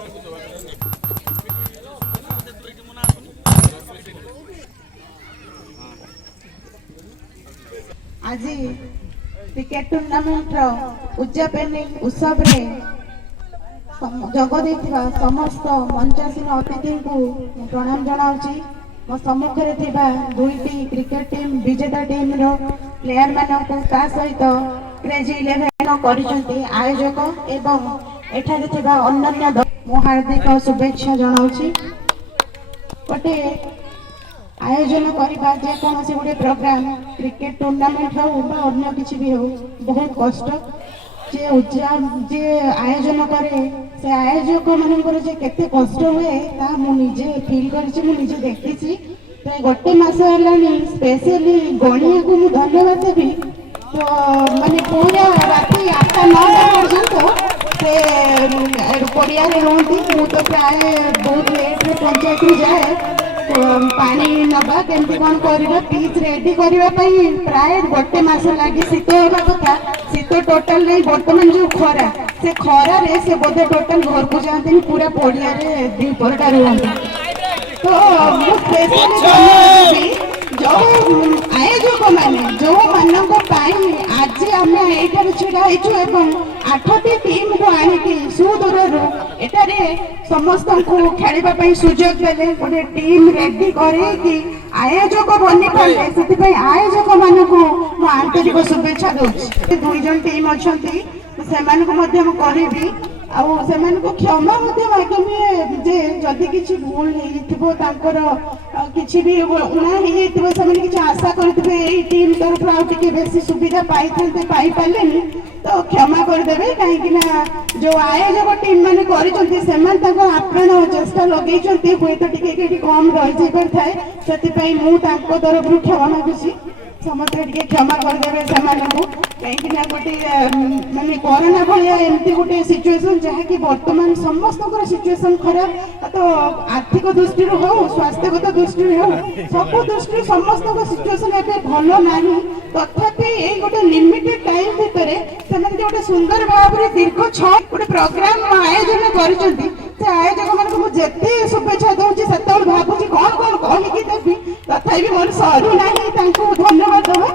आज cricket tournament उद्यापनी उत्सव रे जोग देथिबा समस्त मंचासीन अतिथि को प्रणाम जनाउची। मो सम्मुखरे थिबा दुईटी क्रिकेट टीम विजेता टीम रो प्लेयर मानक ता सहित क्रेजी 11 करिसंती आयोजक एवं एठारे थिबा अन्य मो हार्दिक शुभेच्छा जनाउची। गोटे आयोजन करवा जेकोसी गोटे प्रोग्राम क्रिकेट टूर्नामेंट हो अन्य किसी भी हो बहुत कष्ट जे आयोजन करे से आयोजक मानकर जे केते कष्ट हुए ता मु निजे फील करछि मु निजे देखिछि। तो गोटे मास हेलानी स्पेशली गणिया को मु धन्यवाद देबी। तो माने पूरा राति 8-9 पर्यंत से पड़िया रहती मु तो प्राय बहुत लेट रे पंचायत रू जाए पानी नबा केमती कौन करबा पिच रेडी करबा पई प्राय गोटे मास लागी शीत होगा कथा शीत टोटल नहीं वर्तमान जो खरा से खरा रे से बोधे टोटल घर को जाते पूरा पड़िया रे दीपरटा रहंती। तो मु स्पेशली जो आयोजक माने जो मानक पाई आज आमे एठार छिड़ा हिचु एवं 8टी टीम को आनिकी सुदूर एटारे समस्त को खेलिबा पई सुजोग देले गोटे टीम रेडी करे कि आयोजक बनी पाले से आयोजक मानक मो आंतरिक शुभेच्छा दूची। दुई जन टीम अछंती से मानक मध्य म करबी आउ से मानक क्षमा मध्य मागमी जे जदी किछि भूल हेइथिबो तांकर किछि भी उना हेइथिबो से माने किछि आशा करथिबे एई टीम तरफ आउ टिके बेसी सुविधा पाइथांते पाई पालेनी तो क्षमा कर देबे काहे कि ना जो आयोजक टीम माने करिसंती सेमान तांकर आप्राण चेष्टा लगेइसंती होय तो टिके केटी कम रहि जाय परथाय सेति पई मु तांको तरफ क्षमा मागुछि। समस्त टिके क्षमा कर देबे सेमान को काहे कि ना गोटे माने कोरोना भलिया एमती गोटे सिचुएशन जहा कि वर्तमान समस्त को सिचुएशन खराब तो आर्थिक दृष्टि हो स्वास्थ्यगत दृष्टि हो सब दृष्टि समस्त को सिचुएशन एबे भलो नाही तथापि ए गोटे लिमिटेड टाइम भितरे सेमान गोटे सुंदर भाव रे दीर्घ 6 गोटे प्रोग्राम आयोजन करिसंती से आयोजक मानक मु जेते शुभेच्छा दउची सतोल भाबुची कोन कोन कहि कि देबी तथापि मोर सरू नाही तांको धन्यवाद दबा।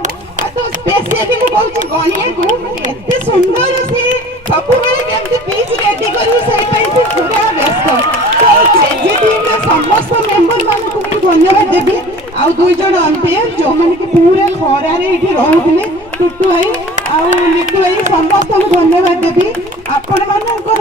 तो स्पेशली मु कहूची गणिया को एते सुंदर से सब बेले केमती पिच रेडी करू से पई से पूरा व्यस्त तो क्रेजी टीम रे समस्त मेंबर मानक को धन्यवाद देबी। आ दुई जन अंपायर जो माने कि पूरा खरा रे इठी रहउतले टुटु भाई आ लिटु भाई समस्त को धन्यवाद देबी। आपण मानकर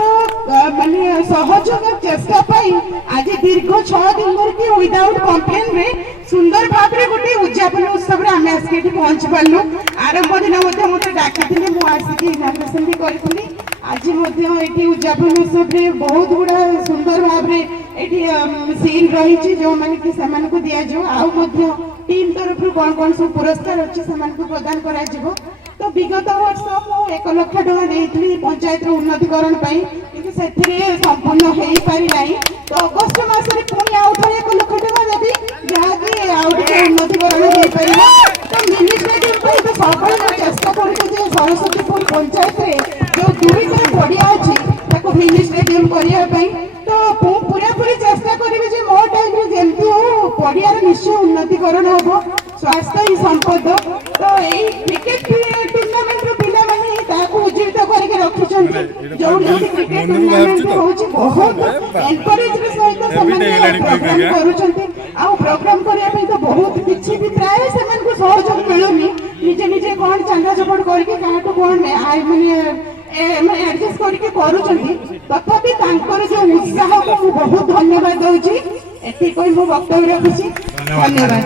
माने सहयोग चेष्टा पाई आज दीर्घ 6 दिन धरकी विदाउट कंप्लेन रे सुंदर भाव रे गोटे उद्यापन उत्सव रे आमे आसके पहुंच पालु। आरंभ दिन मते मते डाकिथिले मु आसकी इनाग्रेशन भी करिथिली आज मते एठी उद्यापन उत्सव रे बहुत गुडा सुंदर भाव रे एठी सीन रही छी जो माने कि समान को दिया जो आउ मते टीम तरफ कोन सब पुरस्कार अछि समान को प्रदान करा जिवो। तो विगत वर्ष मु 1 लाख टका देइथली पंचायत रो उन्नतिकरण पई किंतु सेथिरे संपूर्ण हेई पारि नाही। तो अगस्त मास रे पुनी आउ थरे 1 लाख टका देबी जहा कि आउ टिके उन्नतिकरण हेई पारिबो। तो मिनिस्ट्री पई तो सबल चेष्टा करू जे सरस्वतीपुर पंचायत रे जो दुईटा पड़िया अछि ताको मिनिस्ट्री करिया पई तो पूरा पूरी चेष्टा करिबे जे मो टाइम रे जेमती हो पड़िया रे निश्चय उन्नतिकरण होबो स्वास्थ्य ही संपद। तो एई क्रिकेट टूर्नामेंट रो पिला माने ताको उज्जीवित करके रखिसंती जो क्रिकेट टूर्नामेंट होची बहुत एनकरेज रे सहित समान प्रोग्राम करूचंती आ प्रोग्राम करिया पे तो बहुत किछि भी प्राय समान को सहयोग मिलुनी निजे निजे कोन चांदा चपड़ करके काटो कोन आइ माने एडजस्ट करके करूचंती तथापि तांकर जो उत्साह को बहुत धन्यवाद दउची। एति कोइ मो वक्तव्य रखुची धन्यवाद।